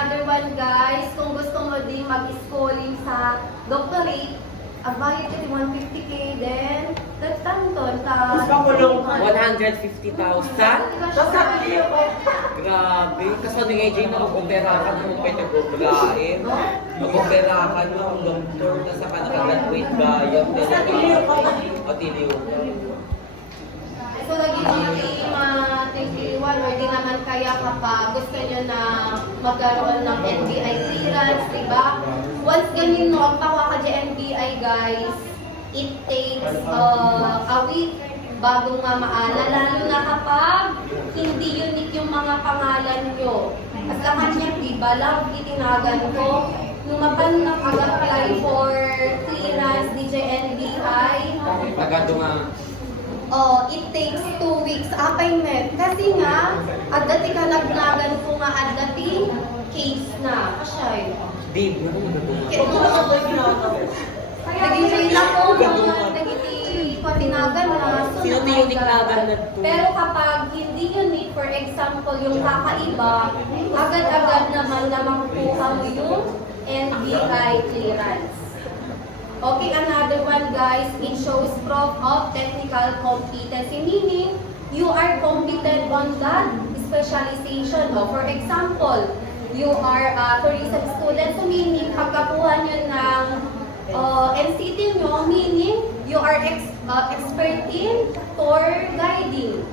another one guys, kung gusto mo din mag-schooling sa doctorate, ang bayad ka 150k then nagtanton ka. 150,000? Grabe. Kasi ni AJ na mag-opera ka nung pwede bubulain. Mag-opera ka nung doktor na sa kanaka-graduate gayam. O tiliw. So lagi ma-31 or di naman kaya kapag gusto nyo na magkaroon ng NBI clearance, diba? Once ganyan no, ang pawa ka dyan NBI guys, it takes a week bago nga maala, lalo na kapag hindi unique yung mga pangalan nyo. At lahat niya, diba, lang itinagan ko, nung mapan nag-apply for clearance DJ NBI, Nagado nga. it takes 2 weeks appointment. Kasi nga, at dati ka nagnagan ko nga at dati, case na. Kasyay. Dave, ano nagado nga? Nag-enjoy lang ko mga nagiti patinagan na. Sino tiyunik lagan na to? Pero kapag hindi unique, for example, yung kakaiba, agad-agad naman na makukuha mo yung NBI clearance. Okay, another one guys, it shows proof of technical competency, meaning you are competent on that specialization. For example, you are a tourism student, so meaning pagkakuha nyo ng NCT nyo, meaning you are expert in tour guiding.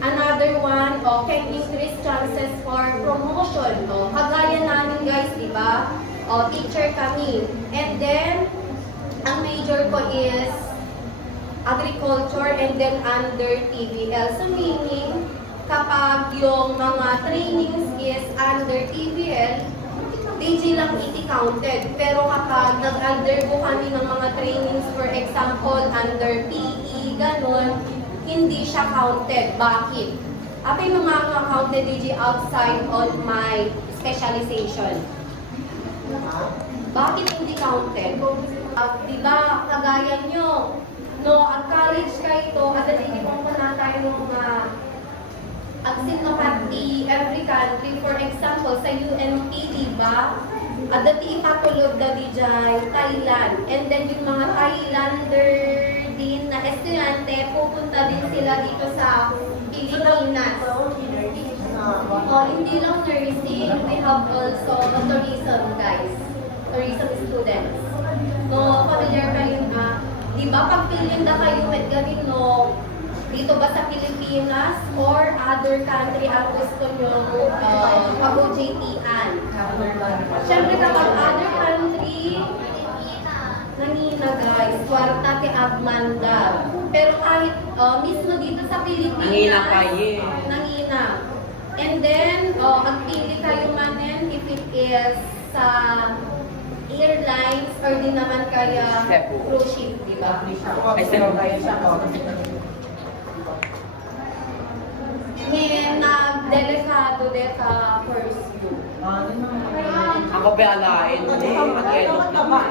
Another one, can increase chances for promotion. Kagaya namin guys, di ba? Teacher kami. And then, ang major ko is agriculture and then under TVL. So meaning, kapag yung mga trainings is under TVL, DG lang iti-counted. Pero kapag nag-undergo kami ng mga trainings, for example, under PE, ganun, hindi siya counted. Bakit? Apa yung mga counted DG outside on my specialization? Bakit hindi counted? Diba, kagaya nyo, no, at college kayo, at nalilipong ko na tayo ng mga agsinokati every country. For example, sa UNP, diba, at dati ipatulog na di dyan, Thailand. And then yung mga Thailander din na estudyante, pupunta din sila dito sa Pilipinas. Hindi lang nursing, we have also tourism guys, tourism students. No, familiar kayo na, di ba pag pilinda kayo with galing no, dito ba sa Pilipinas or other country ang gusto nyo pag-OJT-an? Siyempre kapag other country, nangina guys, kwarta ti Agmanda. Pero kahit mismo dito sa Pilipinas, nangina. And then, agpili kayo manen if it is sa airlines or di naman kaya cruise ship, di ba? Ay, sino kayo siya? Ngayon, nag-delikado din sa first group. Ako bealain mo eh. Mag-edok naman.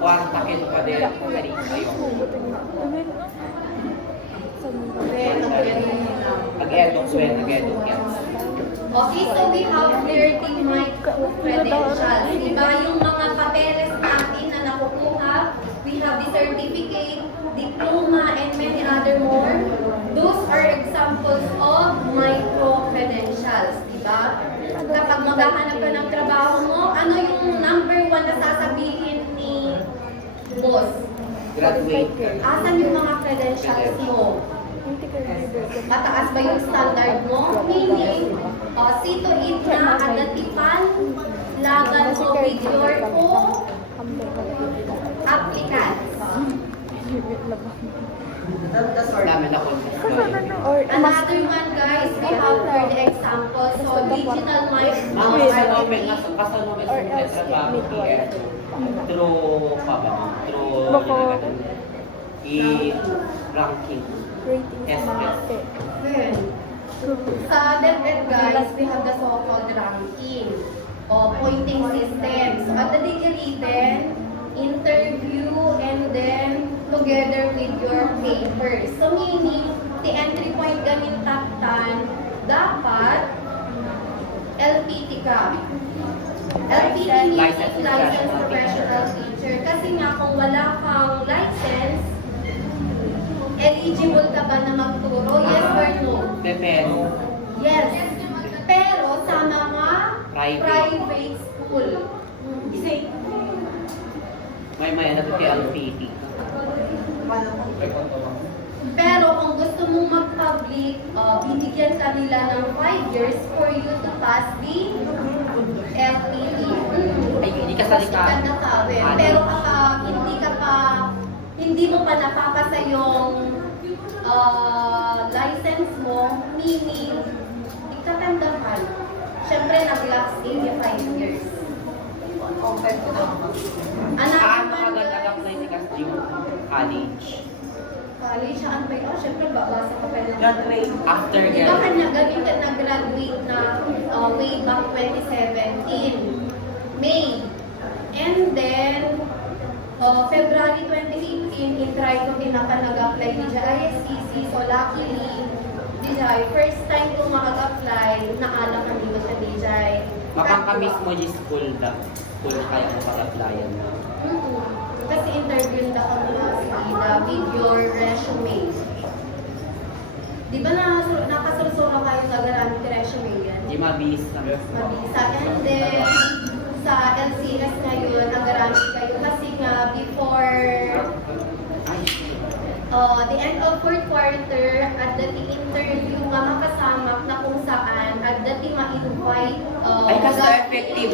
Kwarta kilo pa din. Mag-edok swen, mag-edok yan. Okay, so we have dirty mic credentials. Diba yung mga papeles natin na nakukuha, we have the certificate, diploma, and many other more. Those are examples of micro-credentials, diba? Kapag maghahanap ka ng trabaho mo, ano yung number 1 na sasabihin ni boss? Graduate. Asan yung mga credentials mo? Mataas ba yung standard mo? Meaning, see to it na adatipan laban mo with your applicants. Dami na ko. Another one guys, we have third example. So, digital Mga marketing. kasanomen sa trabaho TF. Through pa ba? Through i-ranking. Well, sa DepEd guys, we have the so-called ranking o pointing systems. At the degree then, interview and then together with your papers. So meaning, the entry point gamin taktan, dapat LPT ka. LPT meaning licensed professional teacher. Kasi nga kung wala kang license, eligible ka ba na magturo? Yes or no? Depende. Yes. Pero sa mga Private. school, May ano to LPT. pero kung gusto mong mag-public, bibigyan ka nila ng 5 years for you to pass the FPT. Ay, hindi ka salita. Pero kapag hindi mo pa napapasa yung license mo, meaning, ikatandahan. Siyempre, nag-lapse 85 years. Paano ka nag-apply ni Casting College? College, saan pa yun? Siyempre, babasa ka pa lang. After Di ba that, kanya galing ka nag-graduate na way back 2017, May. And then, February 2018, in-try ko din ako nag-apply ni ISCC. So, luckily, Dijay, first time ko mag-apply, naalam ang dito sa Dijay. makang ka mismo yung school kaya mo pag-applyan mo. Kasi interview na ako na si Ida with your resume. Di ba nakasurusura kayo nag-aramit yung resume yan? Hindi mabis na. Mabisa. And then, sa LCS ngayon, nag-aramit kayo kasi nga before the end of fourth quarter, at dati interview nga makasama na kung saan, at dati ma-invite Ay, kasi effective.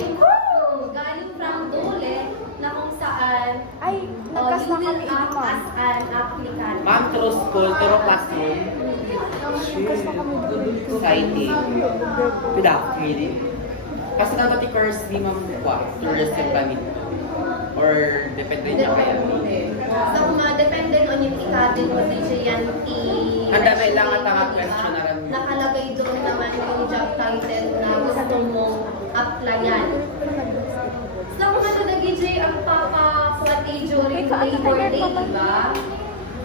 galing from Dole na kung saan Ay, you nagkas na will kami act ma'am. as an applicant. Ma'am, through school, through classroom, Nagkas na kami society. Without really. Kasi dapat i-course ni ma'am kwa, to receive kami. Or depende niya kaya. So, depende on yung ikadin mo DJ yan Ang dami lang at ang question na rin. nakalagay doon naman yung job title na gusto mong applyan. So, kung ano na DJ ang papakwati during Labor Day, diba?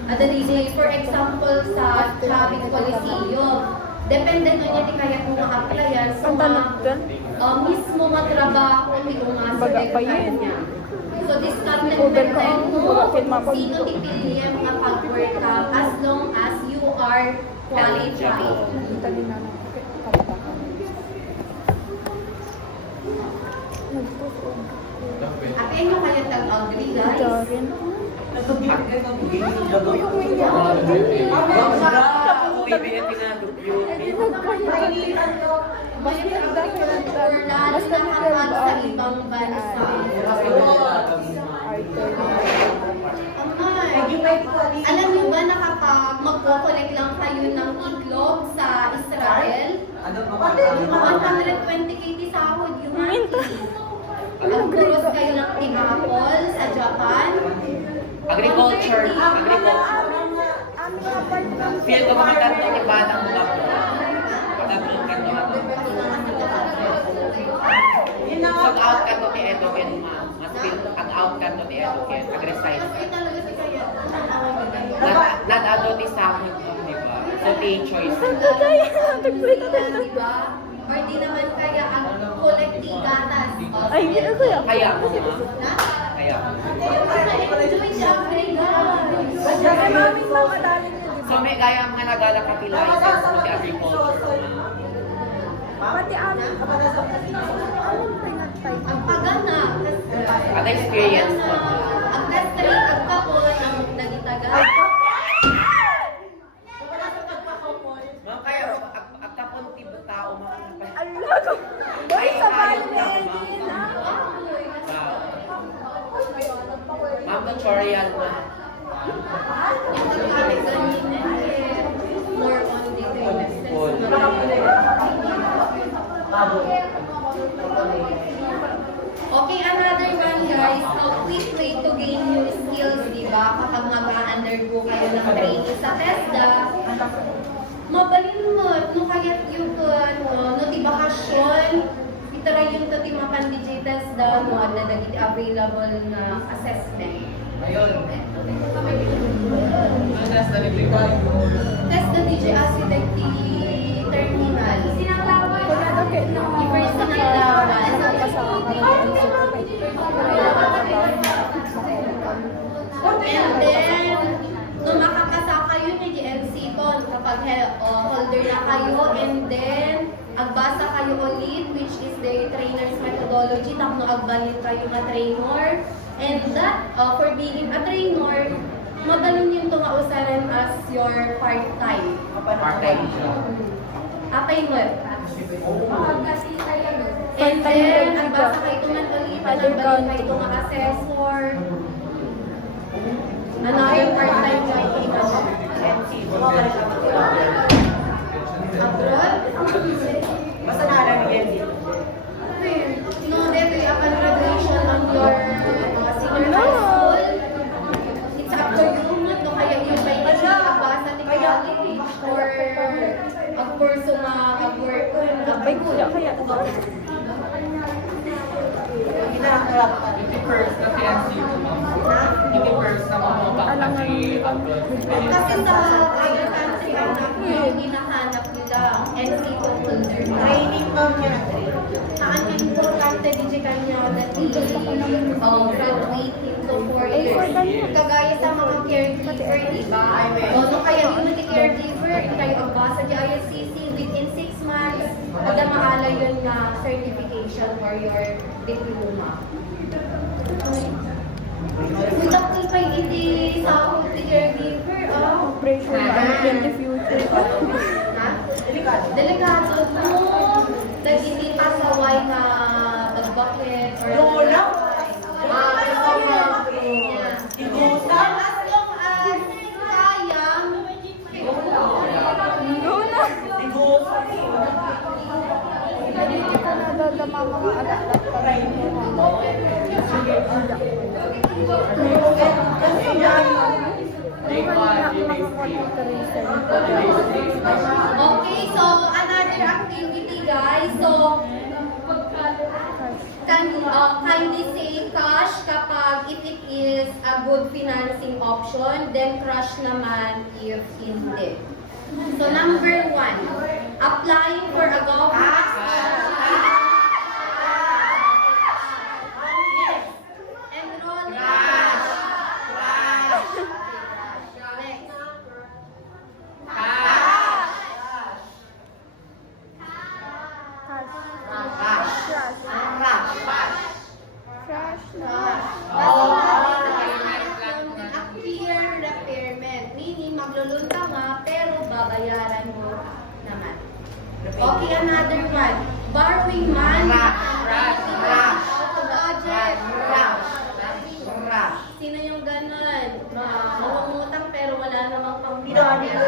At the DJ, for example, sa Chavit Coliseum, depende nun yan kaya kung ma-applyan. So, Ang tanong dun? mismo matrabaho yung mga Baga pa certified yun. niya. So, discarded Over ka content ang mo bakit kung mapag- sino pipili yung mga pag-work ka as long as you are qualified. Dali na lang. Kapata ka. Atin mo kayo tag-ugly, guys. Jarin. Basta or lalo na kapag sa ibang bansa. Amay, alam niyo ba na kapag magko-collect lang kayo ng itlog sa Israel, 120k sahod yung monthly. Magkuros kayo ng tinapol sa Japan. Agriculture. Feel ko mga tanto ni Batang mo ba? Pag-upload ka nyo. Pag out ka to ni Edoken, ma'am. Mas feel, ang out ka to ni Edoken. Nag-resign ka. Nag-ado ni Samuel mo, di ba? So, pay choice. Diba? Or di naman kaya ang collecti gatas. Ay, hindi na kuya. Kaya mo, ma'am. Na? Kaya mo. Enjoy siya, guys. Maraming mga dali niya. So, may kaya mga nag-alak ka license mo di agriculture, ma'am. Pati amin. Anong pinagtay? Ang pagana. Ang experience mo. Ang tester, ang kapon, ang nagitagal. Ma'am, kaya mo, ang kapunti ba tao, ma'am? Allah ko. Boy, sa bali na Ma'am, tutorial, ma'am. Yung paggamit ganyan, more on the Cool. Okay, another one guys, a quick way to gain new skills, di ba? Kapag mag-undergo kayo ng training sa TESDA, mabalimot, no kaya yung no, di bakasyon, itara yung to di mapandijay TESDA, no, na naging available na assessment. TESDA DJ as with the terminal. Wala daw kayo na. I-personal lang. And then, nung makakasa kayo ni GMC ton, kapag holder na kayo, and then, agbasa kayo ulit, which is the trainer's methodology, tapno agbalin kayo nga trainer. And that, for being a trainer, mabalon yung tungausanan as your part-time. Part-time siya. Apay mo. And then, agbasa kayo tuman ulit, agbalin kayo itong assessor. Another part-time writing abroad. Basta naalala yan dito. No, dito upon graduation on your senior high school. It's up to you, no? Kaya yung may abasa ni college orag-course ngaag-work. Ay, kuya, kaya ito. First na PNC ko, ma'am. Hindi first na mamutang Alam nga kasi Kasi sa other country, yung hinahanap nila, NC holder na. Training daw niya. Ang importante di kanya na graduate into 4 years. Kagaya sa mga caregiver, di ba? So kaya yung mga caregiver, kayo ang basa di ISCC within 6 months, ada maala yun na certification for your diploma. Kung tapos pa hindi sa caregiver, Operation na ano in the future. ha? Delikado mo. Nagigita sa way na bagbakit or Lola? Yeah. Igusa? As long as kaya, Go na! Igusa. Hindi ka nadadama mga anak-anak pa rin mo. Hindi ka na makakontak ka rin sa'yo. okay, so another activity guys. So, kindly say cash kapag if it is a good financing option, then crush naman if hindi. So number 1, applying for a government enroll Next. Crash na. Clear repairment. Meaning, maglulun ka nga, pero babayaran mo naman. Okay, another one. Borrowing money. Out of budget. Sino yung ganun? Mangungutang pero wala namang pang-budget.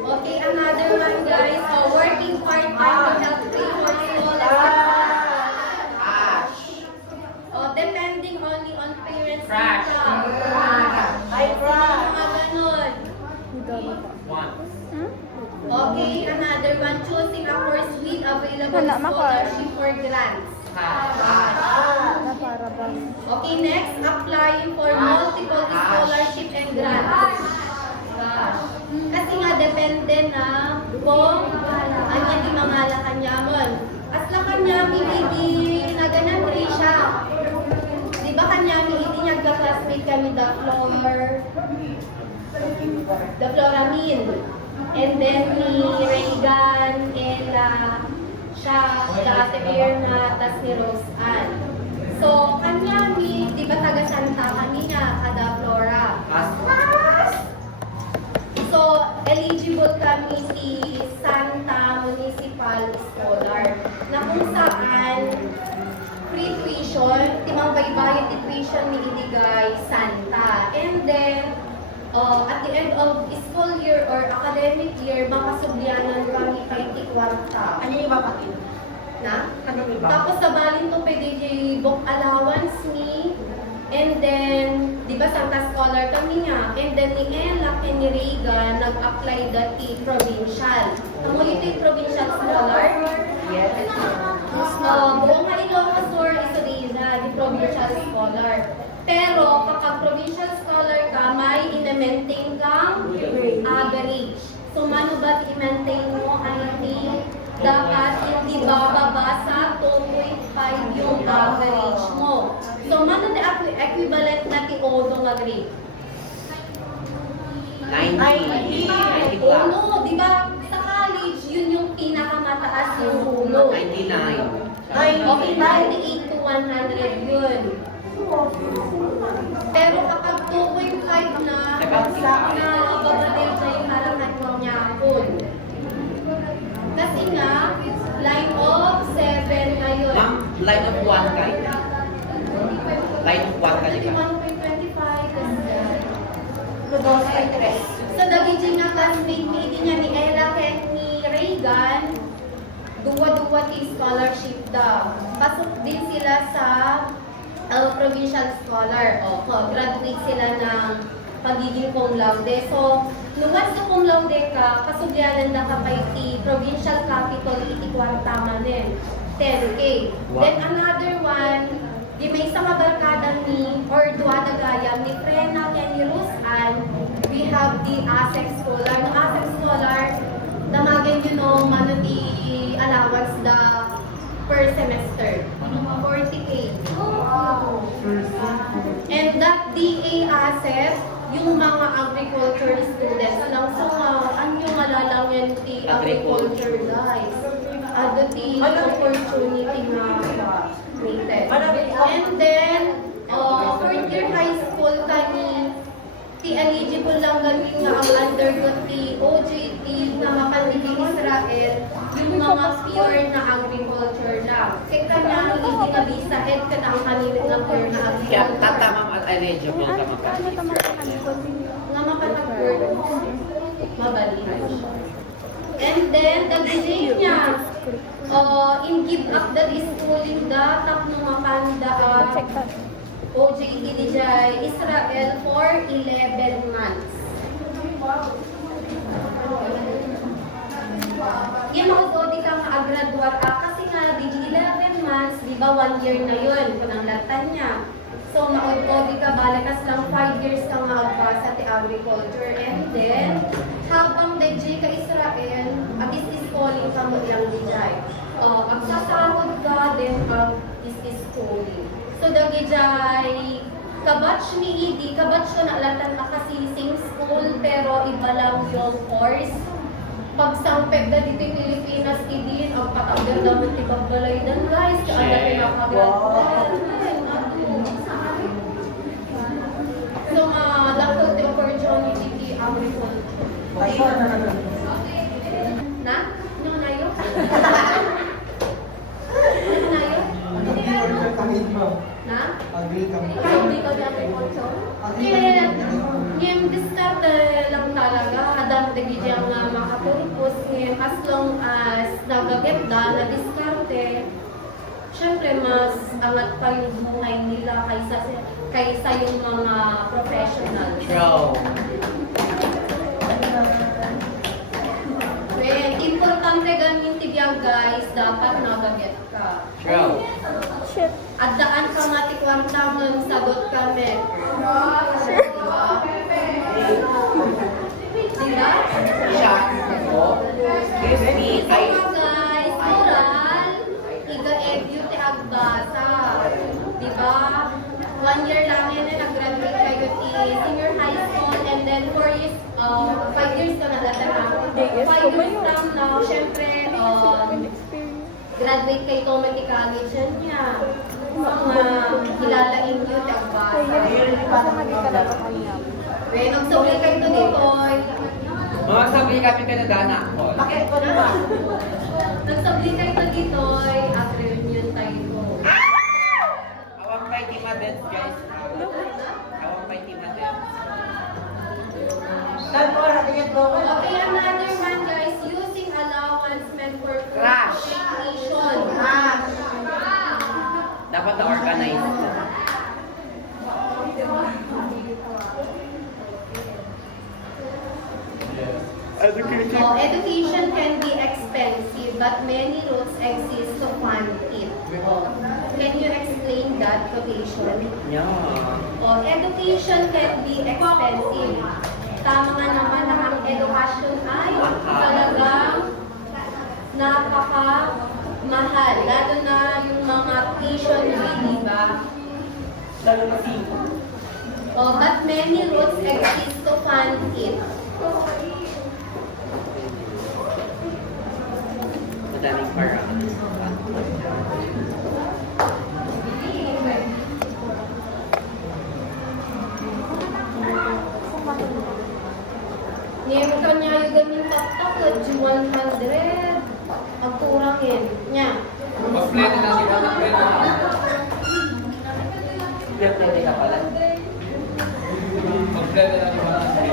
Okay, another one guys. So, working part-time to help pay for school. Depending only on parents' income. Mga ganun. Ang dami pa. Hmm? Okay, another one. Choosing a course with available Wala, Makor. scholarship or grants. Na para bang... Okay, next. Applying for multiple scholarship and grants. Kasi nga, depende na kung anya di mamala kanya mon. As lang kanya, hindi na ganun rin siya. Di ba kanya, hindi niya ka-classmate kami the Floramine. And then ni Reagan, Ella, siya, Ate Mirna, tas ni Rose Ann. So, kanya, di ba taga Santa kami niya, kada Flora. So, eligible kami si Santa Municipal Scholar na kung saan free tuition, timang baybayad tuition ni Idigay Santa. And then, at the end of school year or academic year, makasubyanan kami kay Tikwarta. Ano yung iba pati? Na? Ano yung iba? Tapos sa balin to pwede book allowance ni, and then, di ba Santa Scholar kami nga, and then ni Ella and ni Reagan nag-apply dati provincial. Ang ito yung provincial scholar. Yes. Buong nga Ilocos Sur is the provincial scholar. Pero kapag provincial scholar ka, may in-maintain kang average. So, dapat i-maintain mo ID, dapat hindi bababa sa 2.5 yung average mo. So, mano na equivalent na ti Odo nga grade? 90 Oh, plus. no, di ba? Sa college, yun yung pinakamataas yung ulo. 99. Okay, 98 to 100 yun. Pero kapag 2.5 na, babalik na yung halaman mo niya po. Kasi nga, line of 7 na yun. Ma'am, line of 1 kayo. Line of 1 ka di ba? 1.25. So, daging nga classmate meeting niya ni Ella at ni Reagan, duwa-duwa ti scholarship daw. Pasok din sila sa provincial scholar. O, graduate sila ng pagiging cum laude. So, nung once na cum laude ka, kasugyanan na ka pa iti provincial capital, iti kwartama nin. 10K. Wow. Then another one, di may isang kabarkada ni, or duwada gayam ni Frena and ni Rusan, we have the ASEC scholar. No ASEC scholar, damagin yun no, mano di allowance the per semester. 40K. And that DA ASEC, yung mga agriculture students lang. So, ano yung malalangyan ti agriculture guys? Ano ti opportunity na nated. And then, fourth year high school kani, ti eligible lang gamin nga ang undergo ti OJT na makandili Israel, yung mga pure na agriculture lang. Kaya kanya hindi ka visa head ka na ang kanilang na pure na Kaya agriculture. tatama mo ang eligible ka Ano tama ka continue? Nga makatag-word, mabalik. And then, daging niya, in give up the schooling da, tapno nga kanda Check that. OJT di jay Israel for 11 months. Yan mga di ka nga-graduate kasi nga, di 11 months, di ba 1 year na yun, kung ang latan niya. So, maod-odi ka, balakas lang 5 years ka maagpasa ti agriculture. And then, habang DJ ka Israel, at is calling ka mo yung DJ. Magsasahod ka, then is calling. So, DJ, kabatch ni Edie, kabatch ko na alatan ka kasi same school, pero iba lang yung course. Pag sampeg na dito yung Pilipinas, Edie, ang patagder naman ti Bagbalay dan guys, kaya na pinakagraduate. So, lakot the opportunity agriculture. Na? No, na yun? Ano na yun? Na? Hindi ka di agriculture? Yung discard lang talaga, adam de gidyang makapurpos ngayon, as long as nagaget na diskarte, syempre mas angat pa yung buhay nila kaysa yung mga professional. True. Well, importante gamin tibiyang guys, dapat nagaget ka. True. Shit. At daan ka nga tikwarta nun, sagot kami. Diba? Diba? Siya. Oh. Excuse me. So guys, oral, iga-edu ti agbasa. Diba? 1 year lang yan na nag-graduate kayo ti senior high school and then 4 years, 5 years ka na datan na. 5 years lang na, syempre, graduate kayo to mati college yan niya. Mga kilalain nyo ti agbasa. Basta magkakalaga kanya. Well, nagsabay kayo to dito. Mga sabi kami ka na dana. Bakit ko na ba? Nagsabay kayo to dito, after-reunion tayo. Awang kay Tima Dance, guys. Awang kay Tima Dance. Saan po natin yung bawal? Okay, another one guys, using allowance meant for Crash. vacation. Dapat na-organize. Education can be expensive, but many routes exist to fund it. Can you explain that, quotation? Yeah. Education can be expensive. Tama nga naman na ang edukasyon ay mahal, lalo na yung mga tuition fee, di ba? Lalo na sino. Oh, but many routes exist to fund it. Madaming paraan. Ngayon ka niya yung gamin tatak, di 100. Ang kurangin niya. Mag-play na si Mama Play. Pwede ka pala. Mag-play na si Mama Play.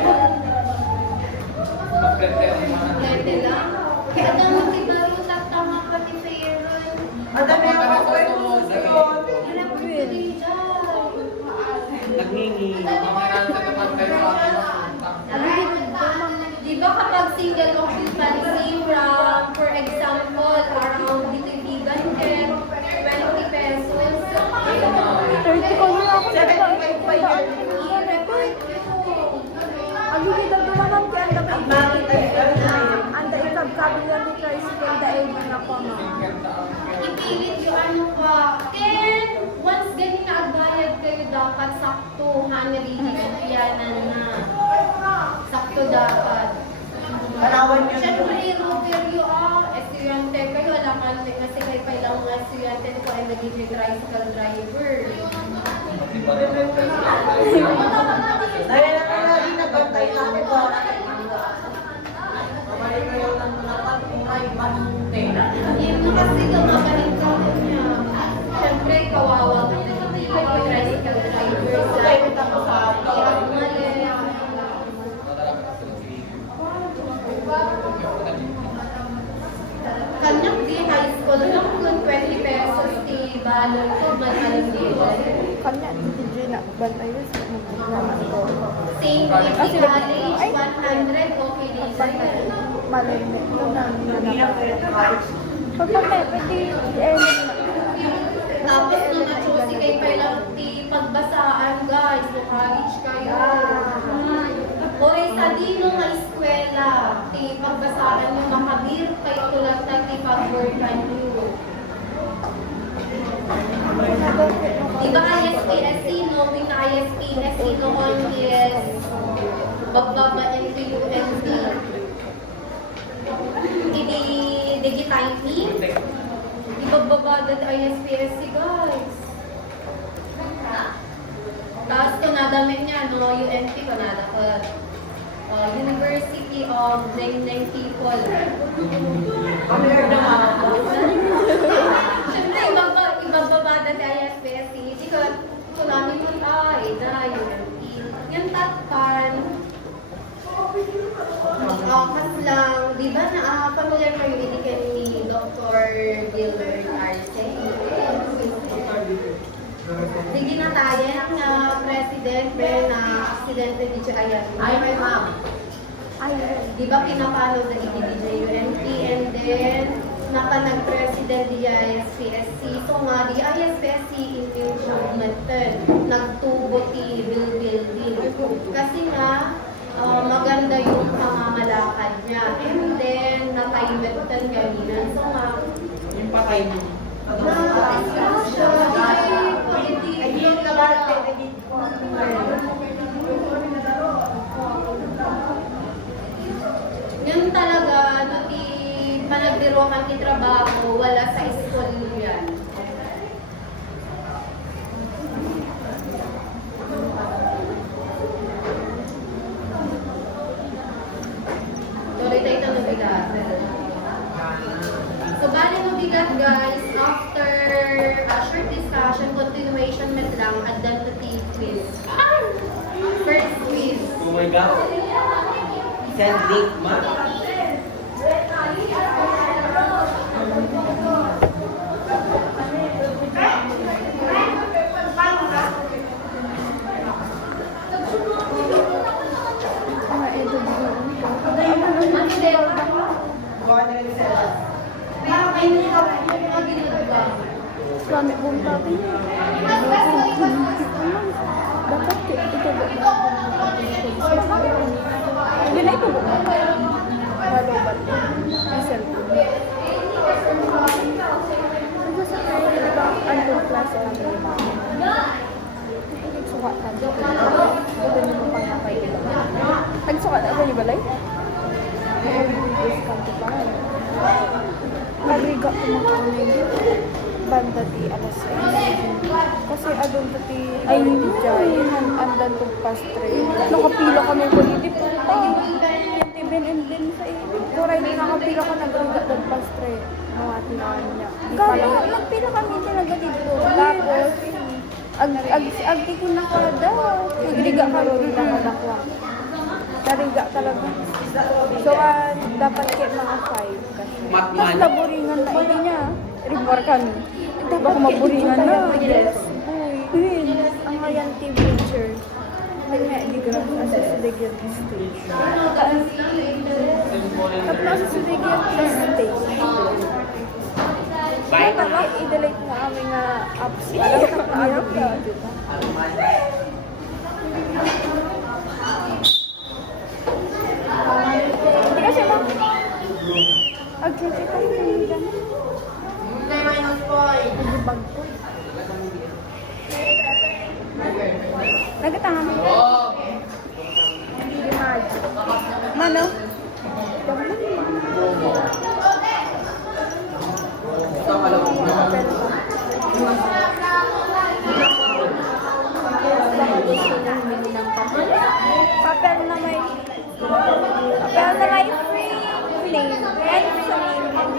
Mag-play na si Mama Play. Pwede lang. Kaya daw magkibaro tatama pati sa Aaron. Madami ako kwento doon. Wala po pwede dyan. Naghingi. Mga nasa naman tayo sa akin. Di ba kapag single occupancy from, for example, around dito ibigan care, 20 pesos. 30 ko na ako. 75 pa yun. I-report nyo. Ang hihidang dumanong kaya ang dapat ang daikab-kabi lang ni Tricycle dahil na po nga. Ipilit yung ano pa. Then, once ganyan na agbayad kayo, dapat sakto, hanarihigyan na. Sakto dapat. Karawan nyo. Siyempre, Roberto, estudyante kayo, alam ka kasi kayo pa ilang mga estudyante ko ay naging tricycle driver. Dahil na lagi nagbantay natin ba? Mamali kayo ng napat kung ay manunte. Yun mo kasi gumagaling ka niya. Siyempre, kawawa ka na hindi tricycle driver. Kaya kita ko sa Kanyang di high school lang kung 20 pesos di balon ko, alam nila. Kanya, hindi na bantay yun sa naman ko. Same if di college, 100, okay din sa'yo. Malimit ko na nanapag. Pagpapay, pwede i-earn na. Tapos nung na-choosy kayo pa lang di pagbasaan guys, so college kayo. Hoy, sa di nung eskwela, di pagbasaan yung makabir kayo tulad na di pag-workan nyo. Di ba ISPSC, knowing na ISPSC noon is bagbaba into UNC. Hindi digitizing. Di bagbaba that ISPSC guys. Tapos kunadamit niya, no, UNP kunada ko. University of Neng People. Siyempre, ibababa dati ISPSC. Hindi ko, namin mo ay, na UNP. Yung tatpan, kas lang, di ba na familiar kayo inikin ni Dr. Gilbert Arce? Sige na tayo nga president pero na aksidente ni Ayan. Ay, may ma'am. Ay, Di ba pinapalo na UNP and then nag-president di ISPSC. So nga di ISPSC improvement nagtubo ti building. Kasi nga maganda yung pamamalakad niya. And then nakaibetan ganinan. So nga Yung patay mo. Ayun ka ba? Yun talaga, nati panagdirokan ni trabaho, wala sa school yan. Tuloy tayo ito nabigat. So, bali mabigat guys, after a short discussion, continuation met lang, identity quiz. First quiz. Oh my God. Send link, ma. mga edo dito. Buwan na rin sila. Lami kong tabi niya. Dapat kayo ito ba? Hindi na ito ba? Walo ba? Ang cellphone. ni balay? Discount pa. Nagriga ko mga banda di alas 6. Kasi adon tati ay jay andan ko pastre. Nakapila kami ko dito pa. Yung Ben and Ben sa Koray din nakapila ka nagriga ng pastre. Mga tinahan niya. Nagpila kami din dito. Tapos ag tikin na ka daw. Nagriga ka ron lang ako. Nariga talaga. So, dapat kaya mga 5 kasi. Mas naburingan na ini niya. Reward kami. Baka maburingan na. Yes. Uy, ang ayan teacher. Nagna di grab sa Sidegian stage. Tapos sa Sidegian stage. Kaya pala i-delete mo aming apps. Alam ka na ayaw ka. Hindi kasi mo. Agkasi pa yung ganyan. Nagbibag ko. Nagatanga mo. Hindi magic. Mano? Papel na may free flame and flame and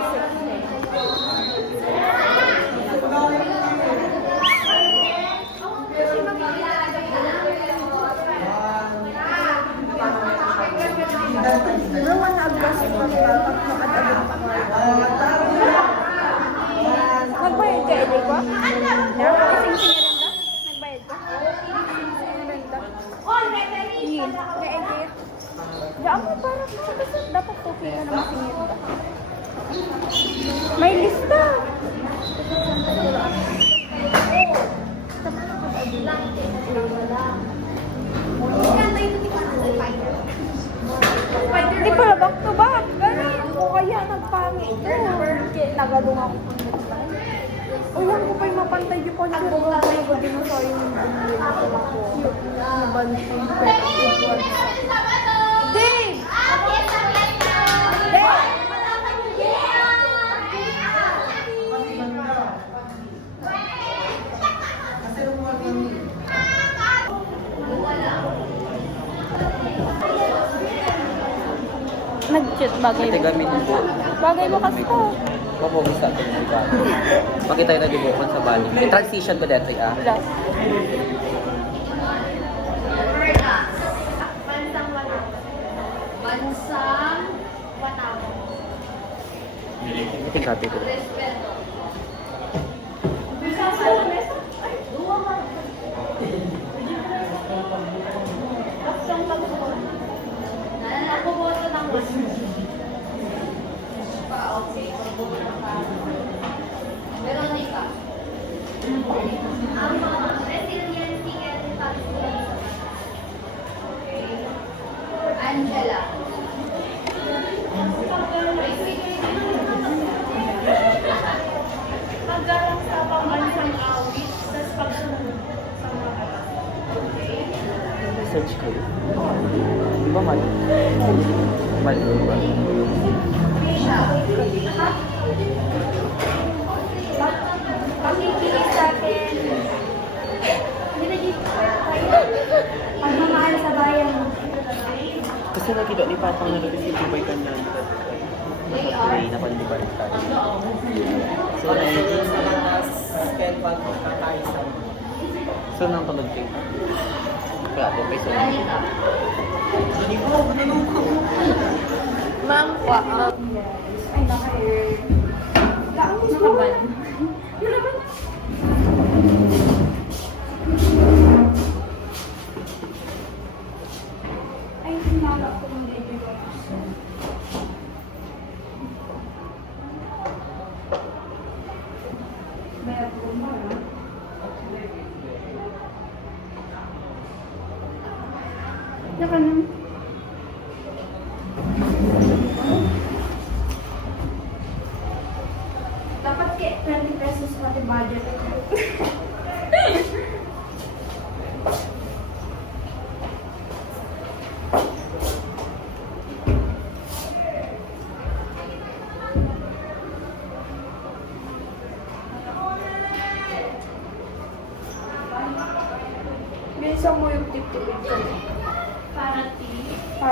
Rowan agkas pa at makadabot pa. Nagbayad ka, Edi ko? Sing-singirin na? Nagbayad ka? Sing-singirin na? Yun, ka-Edi. Diyan mo parang dapat okay ka na masingit ba? May lista! Hindi pala back to back. Ganun. O kaya nagpangit ko. Nagadong ako kung nagpangit. O yan ko pa yung mapantay yung pang nagagawa ko na gagawin sa yung bumili ako. Nabansin ko. Dave! Dave! Nag-chat bagay mo. Gamin mo. Bagay mo kasi to. Mapugis natin yung iba. Makita yung nagbubukan sa balik. May transition ba dito ah? Wala. Bansang Watawa. Ito yung copy ko. Veronica. Resiliency and Responsibility. Angela. Magkaroon sa pambansang awit sa pagsunod sa mga Search ko. Di ba mali? Mali ba? Pagkikinig sa akin. Pagmamahal sa bayan. Kasi nakita ni Patang na nag-isip yung bay kanya. Nakapray na palibarin tayo. So, spend pa kakaisa. So, nang tulog kayo. Kaya ito, peso. Mangwa. Ay, naka-air. Nakaban. Nakaban? Ay, sinala ko ng baby ko. Bayad ko ba? Nakanan. Dapat kaya 20 pesos pati budget.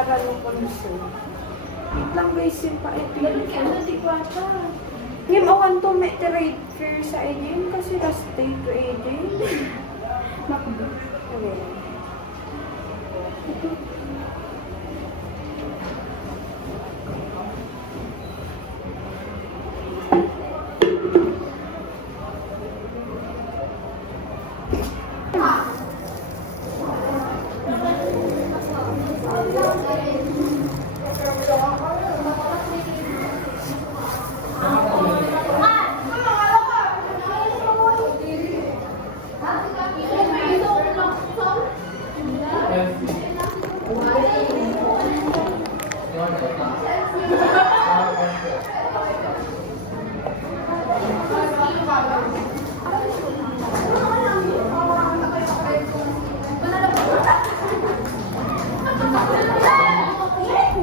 mag-aaral ng konsol. Wait lang guys, yung pa-epilog. Ngayon, awan to may trade fair sa AJ kasi last day to AJ. Makdo. Okay.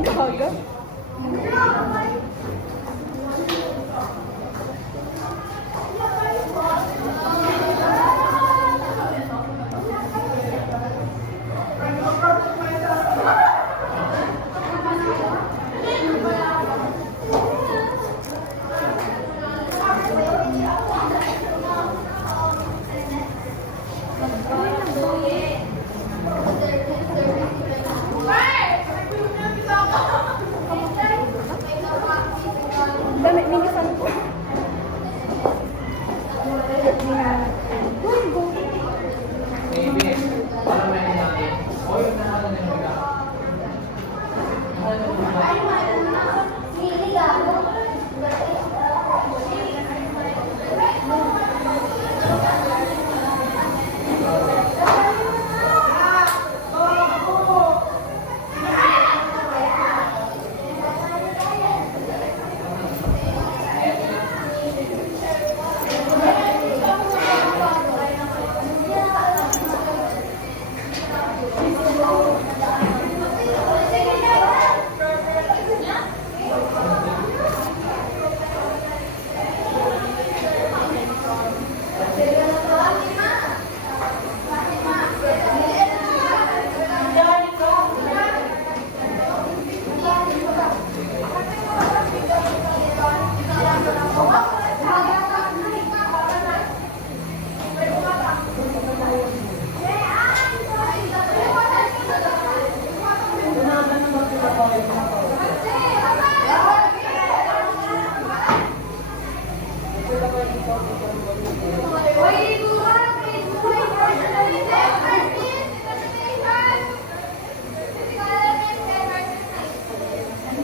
Gaga. Dami, minisan ko. Maybe, para may natin. O yung nahala na yung mga.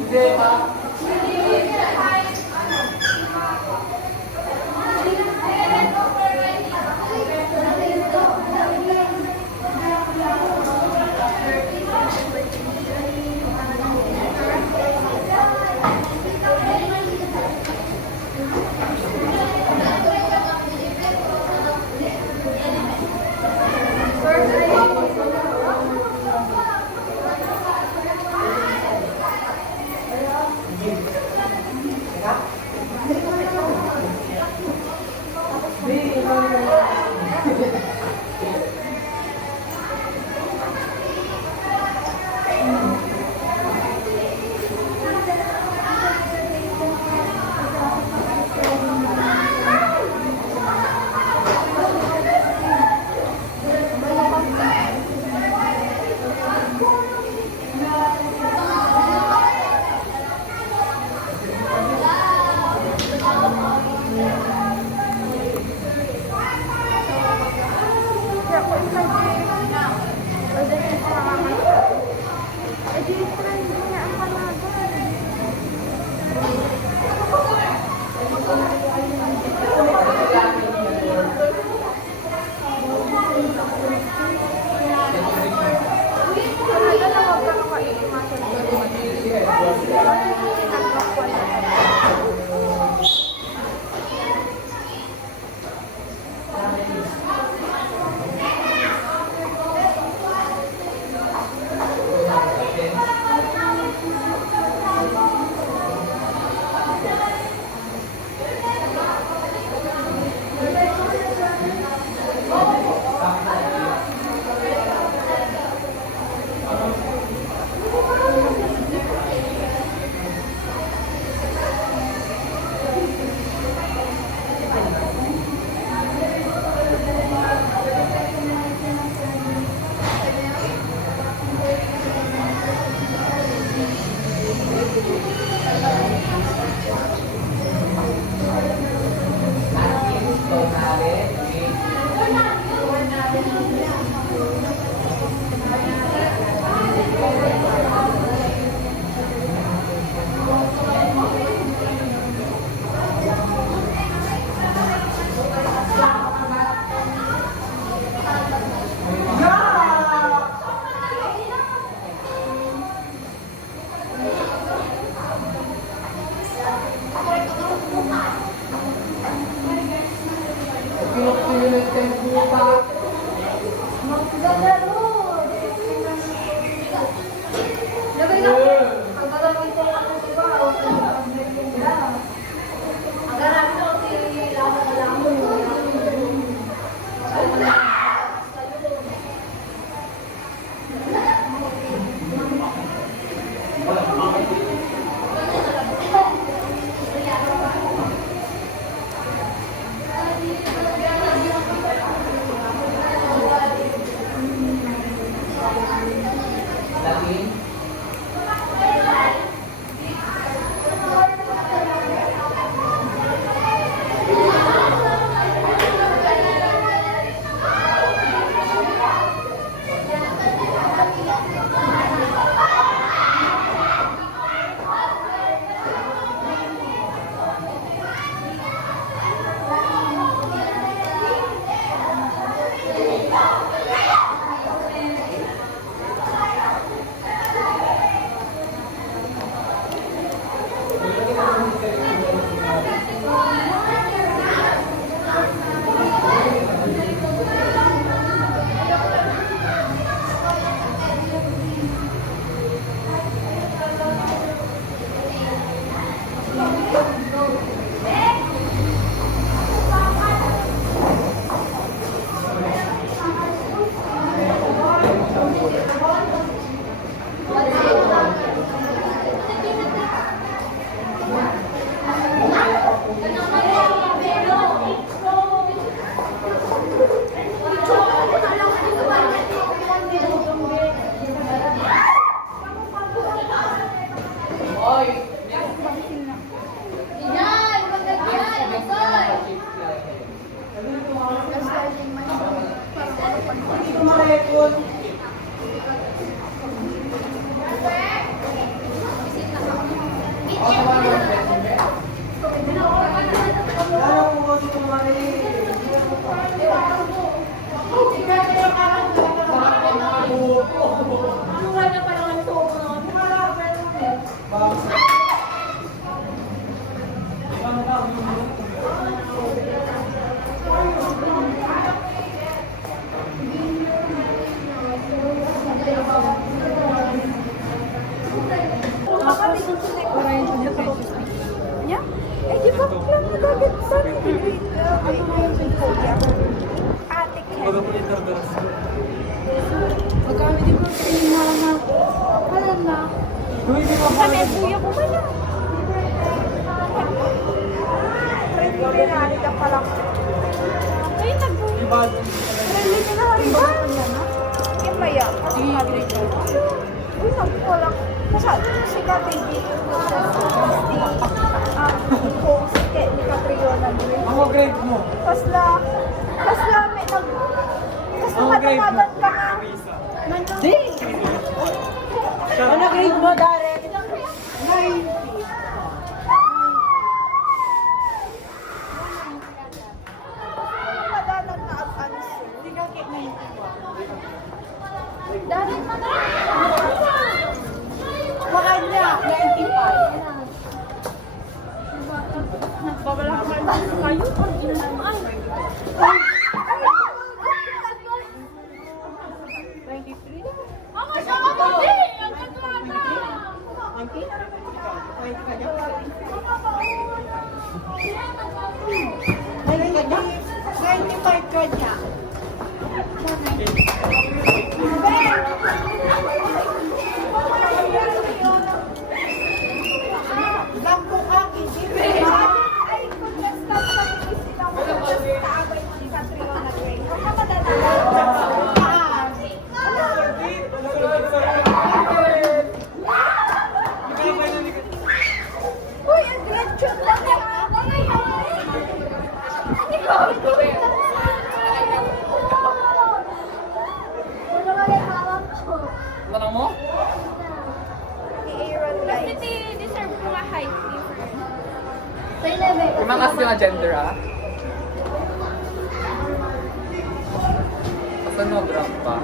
Hindi ba? Yeah? Eh, di ba lang nagagad sa Ate Ken. Magkano di ba pinahama? Wala na. Kami, kuya ko wala. Friendly na, halika pa lang. Ay, friendly na rin ba? Yung maya, kasi madrid ko. Uy, nagkulang. Masyado si ka baby. Kung si ni Catriona. Ang grade mo? Kasla, may nag... Kasla matamadan ka nga. Di! Ano grade mo, Darren? 90. Madalang na advance. Hindi ka get 91. Dahil Baka niya, 95. Babala ka man kayo. Ay! 93? Mama, siya ka ba? Ang katrata! Auntie? 90 ka niya? 95 ka niya. Bangko ka, hindi ba? Ay, contestant pa rin sila. Kaabay ni Catriona Gray. Huwag ka madadala. Uy, ang diretso lang yan. Tanong mo? Ni Aaron Light. Kasi deserve ko nga height. Imangas yung gender ah. Basta no graph pa.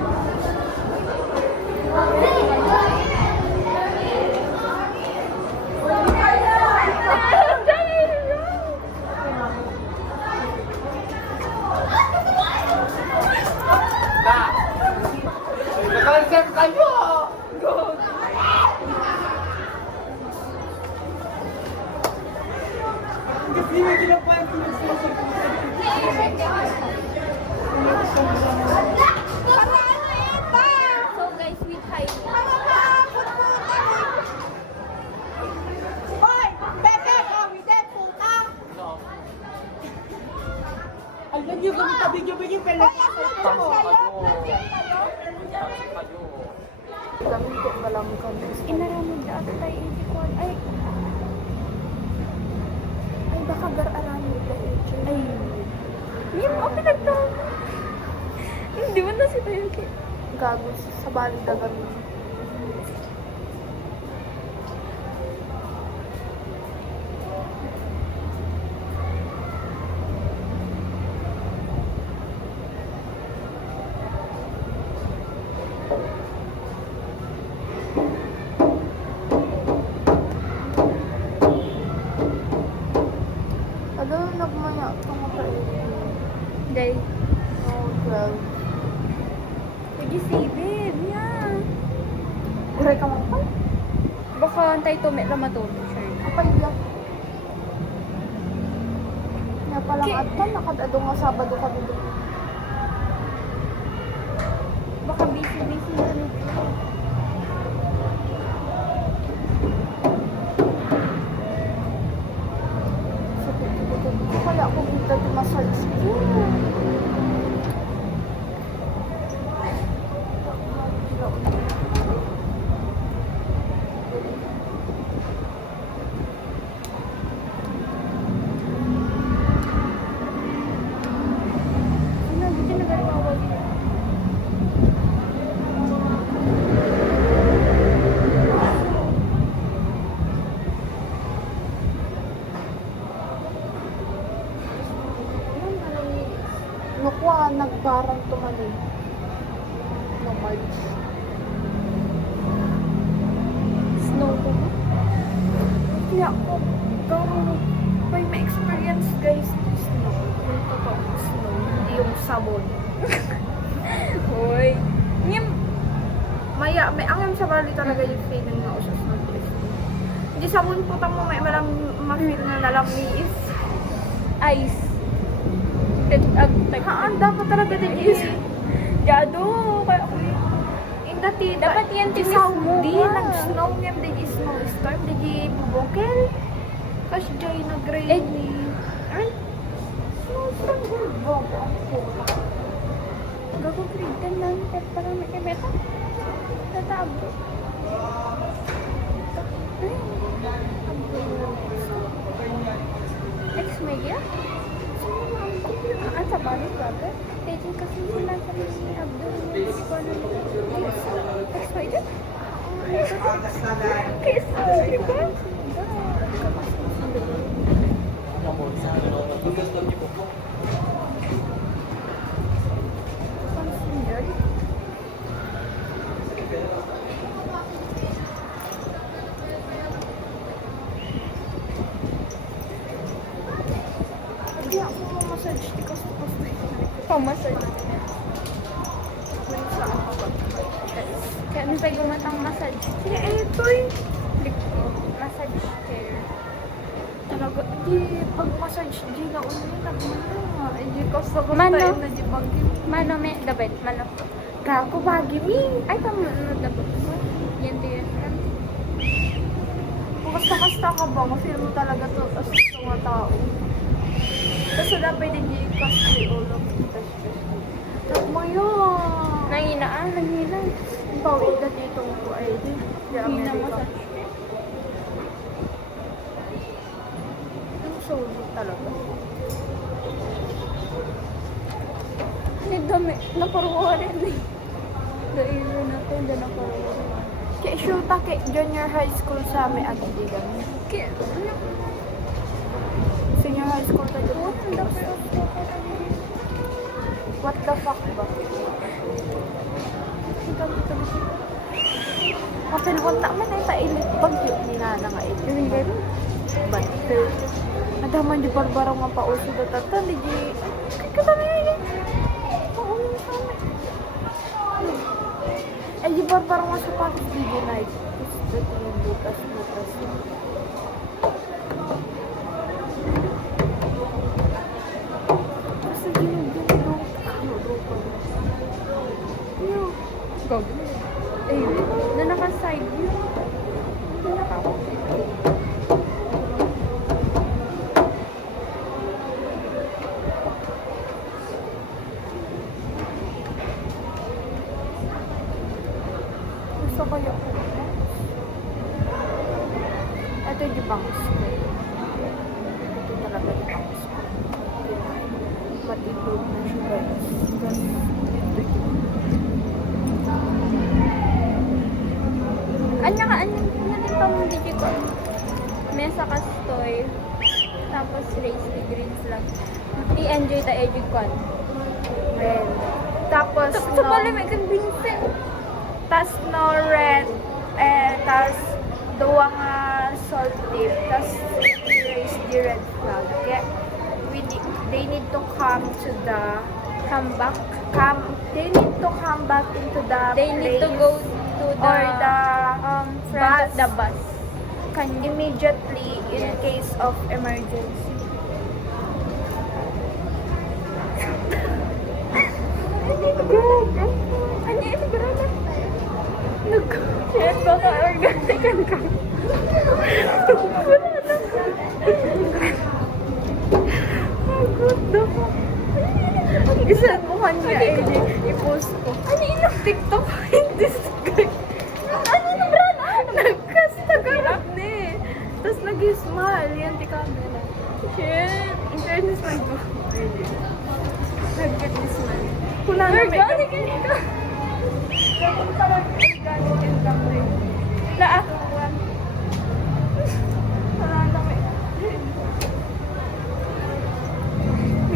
Na! Nag-concept kayo! Hindi mo ginapan kung So guys, with height. Yung okay lang to. Hindi mo na si Toyoki. Gago sa bali na kami. Ano, nagmaya ito mo kayo. Dahil? Oh, 12. Lagi 7, yeah. Kuray ka mo pa? Baka antay to, may ramatulog, sure. Kapag yan. Nga palang at pa, nakadado nga Sabado kami doon. Baka busy-busy na nito. Kaya ako dito massage. Ano, dito nagagawa dito. Nakuha, nagbarang tumali. No March. Snow ko ba? Kaya ako, may ma-experience guys ng snow. Yung totoong snow, hindi yung sabon. Hoy. May angam sa bali talaga yung feeling na usas ng place. Hindi sabon po tamo may malang ma-feel na nalamis. Ice. Haan, dapat talaga din is. Jado, kaya ako indati, dapat yan tisaw mo. Di, nag-snow yan, di snow storm, di bubokel. Kasi jay nag-rain ni. Ay, snow storm, bobo. Gago grade 10 lang, pero parang may kemeta. Tatabo. Ex-media? Sa balik brother, pwede kasi sila sa ni Abdul yung ko na excited? Kesa, di ba? Hindi ako massage di kasi massage. Kaya nung tayo gumatang massage. Kaya ito eh. Massage chair. Talaga, di pag massage di na ulit nagmana. Di kasi ko tayo na di pag mano may dapat mano. Kako bagi mi. Ay paano dapat mo? Yan din. Kung kasta ka ba, ma-feel mo talaga to as mga tao. Tapos wala pwede di kasi ulo. Tapos mo yun. Nanginaan, nanginan. Pawid na dito ko ay di. Di Amerika. Ang solo talaga. Hindi dami. Naparuha rin eh. Dahil natin, dyan naparuha. Kaya shoota kay junior high school sa may Agdigan. Kaya, senior high school tayo. What the fuck ba? Mapilwanta man ay tailit bagyo ni Nana nga ito. Yung gano'n? Bante. Nadaman di barbarang nga pauso na tata. Hindi. Katami yun. Paulo sa amin. Ay di barbarang nga sa patis di night. Gusto ito yung butas. Kasi ginagawa. Go. Eh, na naka-side view. Na naka-side. Gusto ko yung ito yung bangs ko. Ito talaga yung bangs ko. matitog na siya guys. Anya ka, anya pa mong digicon. Mesa kastoy. Tapos race the greens lang. I-enjoy the edukon. Red. Tapos, So pala may convincing. tas no red, tas duwa nga salt dip, tas raise the red flag. Kaya, they need to come to the, they need to come back into the They need to place go to the or the front of bus the bus. can immediately in Yes. case of emergency. Ano yun? Grana? Shit, baka organican ka. Isa mo kanya, i-post ko. Ano yun? TikTok in this guy. Ano yun, Brana? Nagkastagarap ni. Tapos nag-smile. Yan, di camera. Shit. In fairness lang ko. Nag-smile. Kung na may Organican ka. La ako. Wala na may...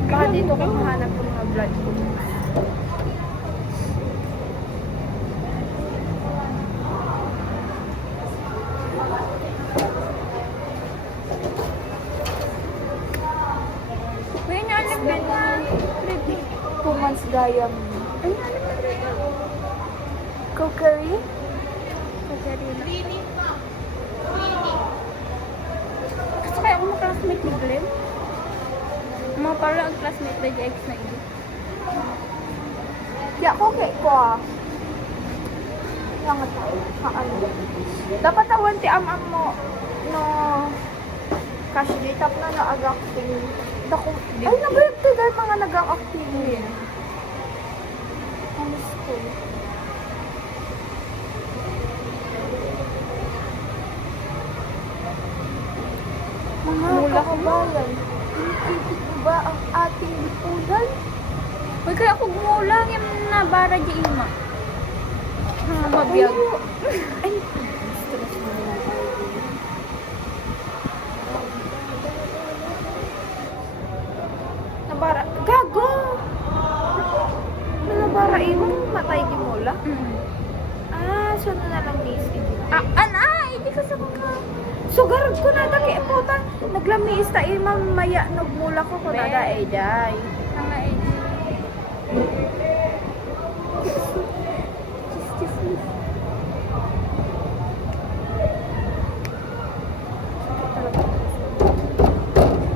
Baka dito ko mahanap ng mga blood ko. Uy, naalam ka na. 2 months gaya mo. Ay, naalam ka na. Cookery? Kasi kaya ako mga classmate ni Glenn. Mga parang ang classmate na ex na ito. Ya, okay ko ah. Yang ito. Ano? Dapat awan ti amam mo no cash date up na naag-acting. Dako, ay nabayag ti dahil mga nag-acting. Ang school. Mga kabayan, hindi ba ang ating lipunan? Uy, kaya ako gumulang yung nabara di ima. Mabiyag. Ay, stress mo na tayo. Nabara, gago! Nabara imong matay di mula? So na lang ni sige. Hindi ka sa mga... Sugarod ko na taki puta. Naglami ista imam maya nagmula ko ko nada ejay. Mga edi.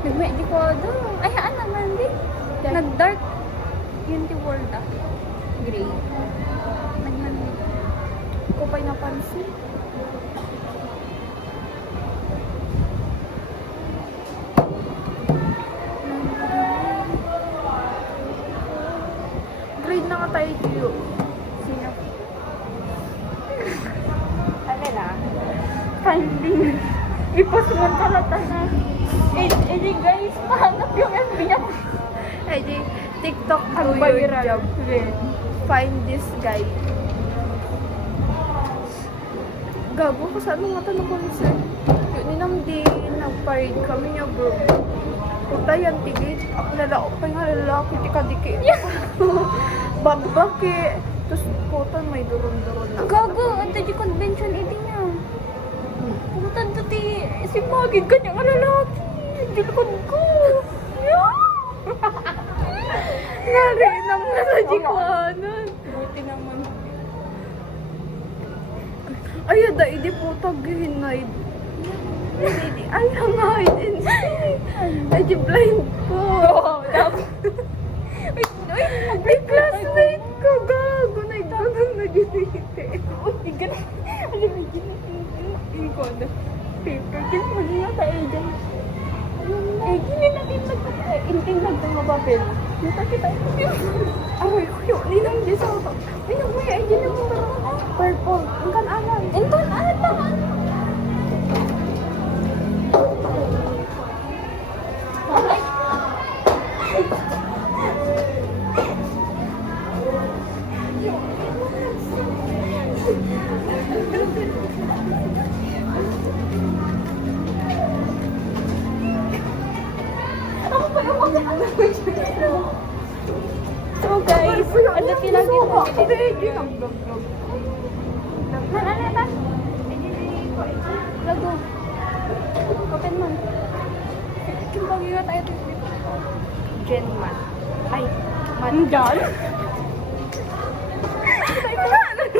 Nagmay di ko doon. Ay, haan naman di. Nag-dark. Yun di world ah. Gray. Nagman. Ko pa'y napansin. Grade na nga tayo dito. Sino? Ano na? Finding. I-post mo pala na. Eh, guys, mahanap yung FB niya. Eh di, TikTok Ang do your viral. job. Find this guy. Gago ko sa mga tanong concert. Yun ninang di nag-parade kami niya bro. Puta yan, tigit. Ako nalaok pa nga lalaki, di kadiki. Bagbaki. Tapos puta may duron-duron na. Gago, ang tayo convention edi niya. Pumunta dati, si Magid kanya nga lalaki. Gilkod ko. Narinam na sa jikwanan. Buti naman. Ay, ada, hindi puta gihinay. Ay, hangahid and see. Ay, di blind ko. Uy, Ay, classmate ko, gago. Nagdagang nag-inite. uy, ganun. Alam mo, yun ko na. Paper, kiss mo na tayo dyan. Eh, gini natin intinag ng mga papel. Kita kita. Ay, kuyo, ninang di sa ako. Ay, may ay, di naman parang purple. Ang kan-anan. Enton, ano pa ka? Ada tinagin. Ito yung nag-vlog. Ano ba? Lago. Open man. Kimbagi nga tayo dito. Gen Mat. Ay, Mat. Jan? Ay, wala. Ito.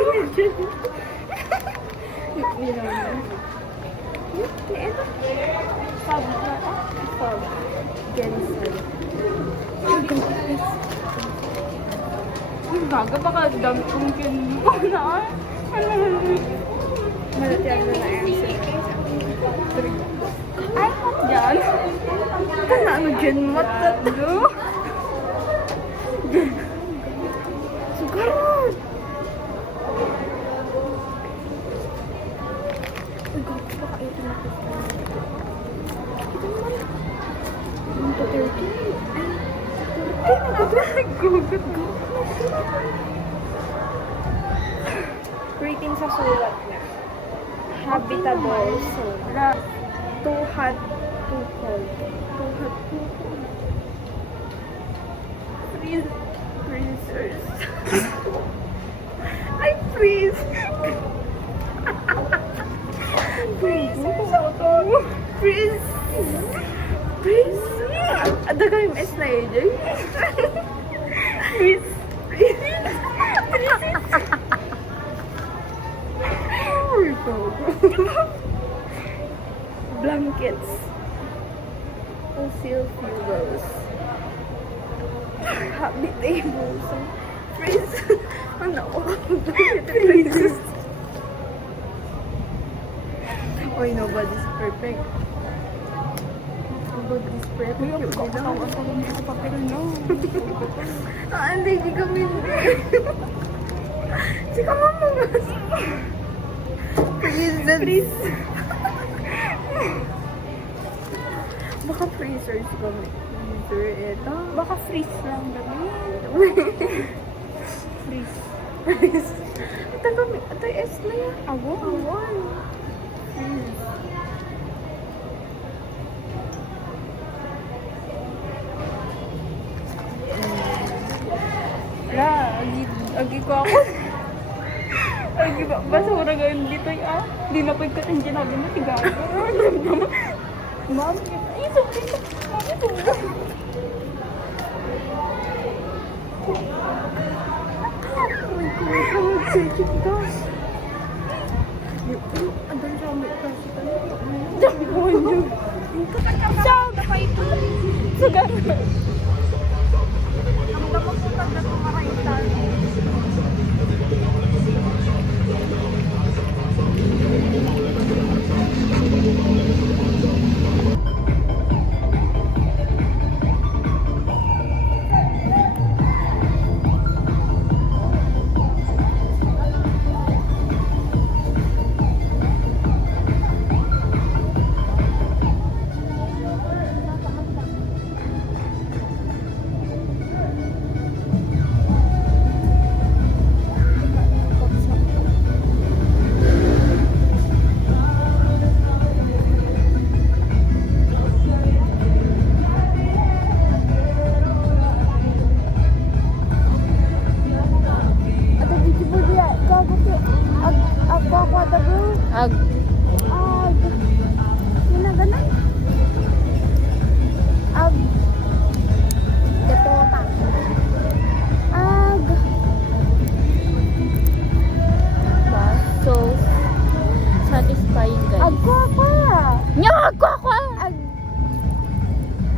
Sub. Sub. Jensen. Ang gaga baka dami kong kinuha na. Malatiyan na na yan. Ay, mat dyan. Kana ano dyan mat tatlo? Sugarot! Ay, gaga baka ito na. Ito naman. Ito 30. Ay, naggugut ko. Rating sa sulat niya. Habitable zone. Too hot, too cold. Too hot, too cold. Freezers. I freeze. Freezers ako. Freeze. Freeze. Ada kayong slider? Freeze. Blankets. Fossil fuels. Habitables. Freeze. Ano ko? Freeze. Oy, nobody's perfect. Nobody's perfect. Yung kakatawan ko lang sa papel, no? Hindi, di kami. Si kamama mo. Freeze. Baka freezers kami. Freezer, eto. Baka freeze lang kami. Freeze. Ito kami. Ito yung S na yan. Awon. Freeze. Wala. Agi ko ako. Agi ba? Basura ganyan dito yung Di na pwede ka tandiyan nabi mo. Tigago. Ma'am, ito.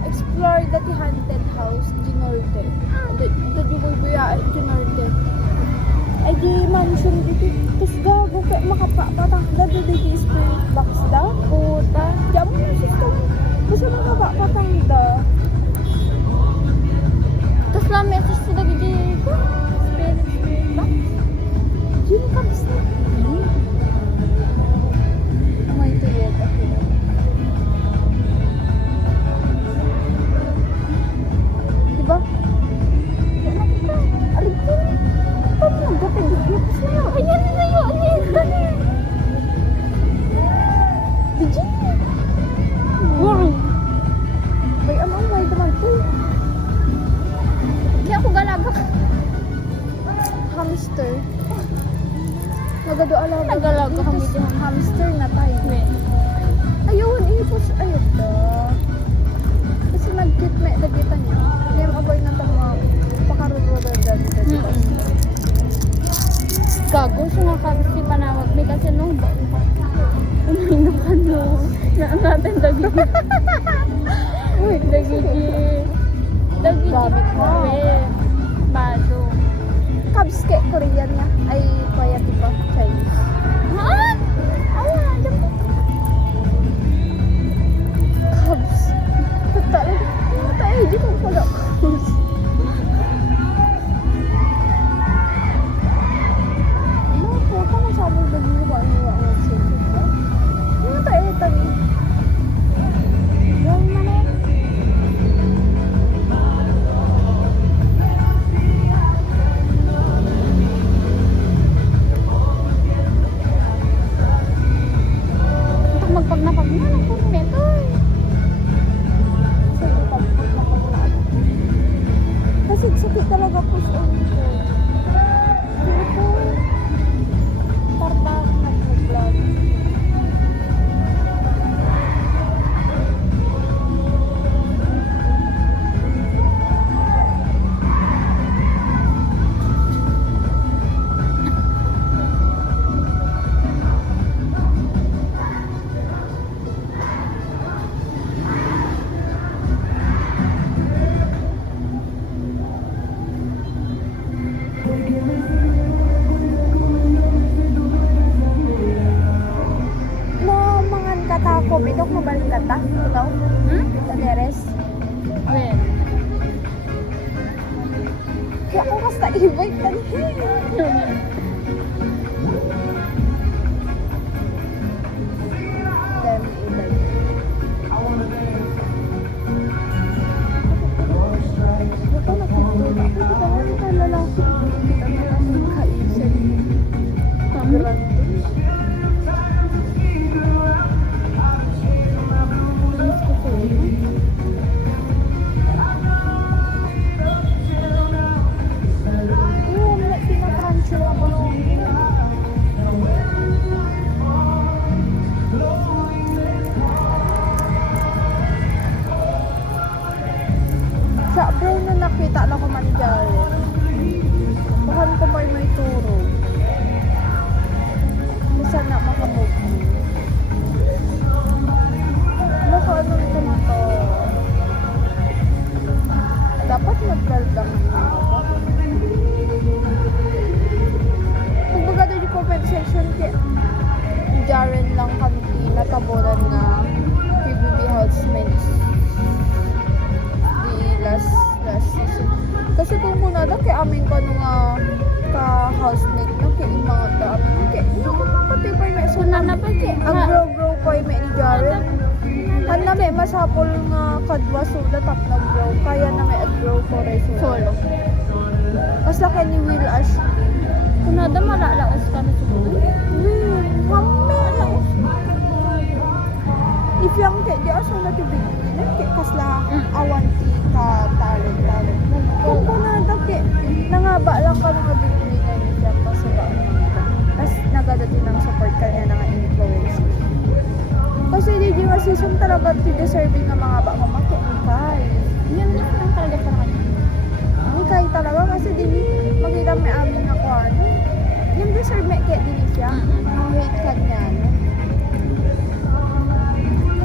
Explore dati haunted house, Ginorte. Dati ko buya, Ginorte. Ay di mansion dito. Tapos gago ka makapapatang dati dito spirit box daw. Puta. Diyan mo yung system. Kasi makapapatang daw. Tapos lang message sa dati dito. Spirit box. Diyan ka basta. May tuyet ako. Diba? Alig ko. Paano nagkatid dito? Ayan na yun. Ayan. Dali. Dijin. Wow. May amang may naman po. Hindi ako galaga. hamster. Nagalaga kami din hamster na tayo. Ayun, ipos, ayun da. Kasi nag-kit may dagitan niya. Hindi mo abay na tama. Pakarod-rodod dati. Gago, so nga kasi panawag may kasi nung uminom ka no. Na natin dagi. Uy, dagi. Dagi. Bado. Cubs ke Korean niya. Ay, kaya diba? Chinese. Ha? Ayan, dyan po. Cubs. Tatal. Tayo, di ko pala Cubs. Ano po? Kung sa mo ba nyo ba ang sensor ba? Ano tayo tani? Yung manet. Magpag-napag na ng pumito. Kasi sakit talaga po sa ito. Pero po, tartang nag-vlog. Mangan kata ako, bidok mabalik kata. Ikaw? Taderes? When? Kaya ako kasta ibay tani. Sa bro na nakita na ko man dyan. Bahan ko may turo. Isa na makamove. Ano ka ano ito na to? Dapat mag-kalbang kung baga doon yung comment section Jaren lang kami natabonan nga PBB housemates last season. Kasi kung kunada kay amin ko nung ka-housemate no, kay mga dami. Kaya yung patipay na iso na napag ang grow ko ay may ni Jared. Ang na may masapol nga kadwa suda tap na grow. Kaya na may grow ko rin solo. Mas laki ni Will Ashley. Kunada malalaos ka na sumunod. Mami! If yung di aso na tibigin, kasla awan ka talent. Kung kunada nangaba lang ka mga bibili na niya kasi ba tapos nagadating ng support ka niya ng influence kasi di yung season talaga deserving ng mga baka makiikay yun lang talaga sa kanya ikay talaga kasi di makita may amin ako ano yung deserve may kaya din siya hate ka niya no?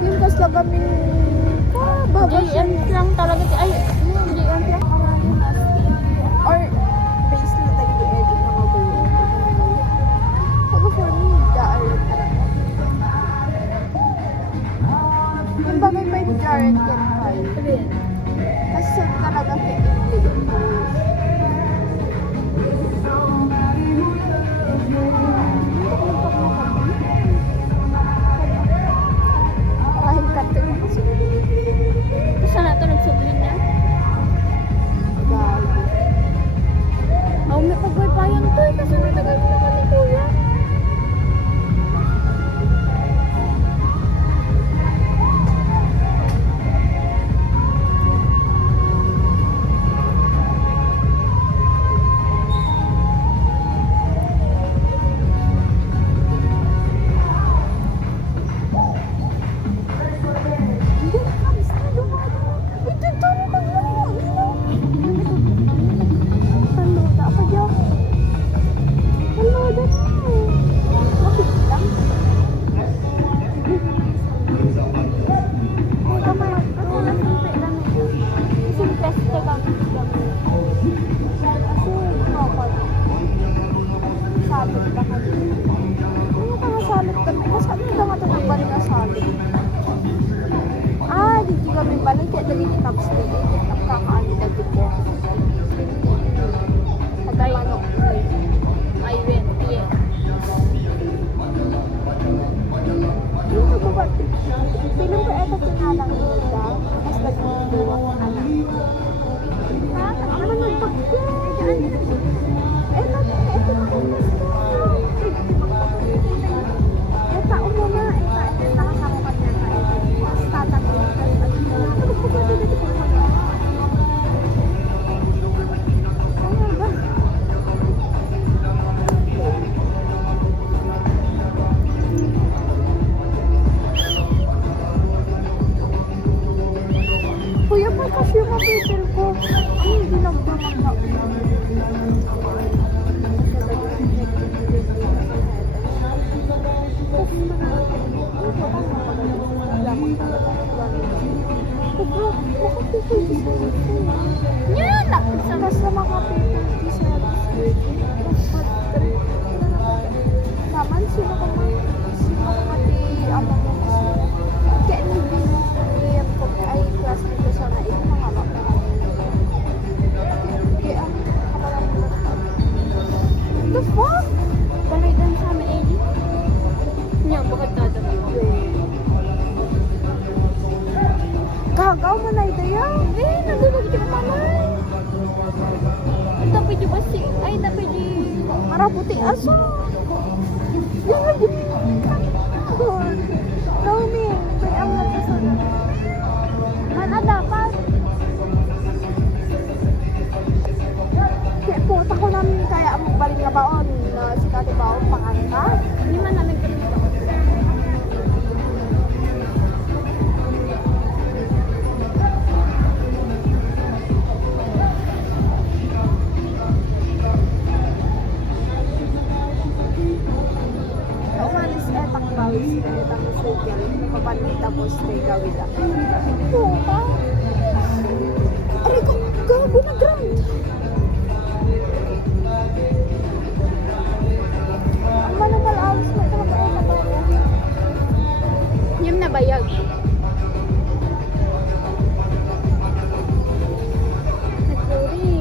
Yung kasla kami GM lang talaga ay yung GM lang or base na tayo i-edit ng overall. Pero for me, Jared talaga. Yung bagay pa yung Jared can fight. Kasi talaga kaya kahit katil mo kasi. Saan nato nagsubling niya? Gago. May pagway pa yan to eh. Kasi may tagal na kami kuya. kami balik, kaya dali ni Taps na nakakaano na ko. Tagalano. I went, yeah. Yung nagbabat, piling ko eto tinalang nila, mas nagbubuwa ng anak. Ha? Ano man nagpagyan? Eh, natin, eto na kung eh, tao mo na, nakasama ka niya na, tatang mo, ano po ba dito ko ba? Ano ba? Kuya, may kasi yung kapitil ko. Ay, hindi nagdaman na. Yan! Tapos na mga people sa naman, sino ko mati, ano mo, kaya nibigyan ko, ay, classmate ko sana, ito mga baka. Kaya, kapalang mo the fuck? Balay dan sa amin, Eddie? Niya, bakit dadami mo? Gagaw mo na ideya? Eh, nagulog yung malay. Tapi di basi, ay tapi di marabuti aso. Yang lagi. Naomi, may ang nagkasan. Man dapat. Kaya puta ko namin kaya ang balik nga baon na si Kati Baon panganta. Hindi man namin kapit baon. Sila itang sugal, mapanita mo stay gawin na. Puta! Aray ko, gago na ground! Ang managal alas na ito na ba? Yung nabayag. Nagpuri.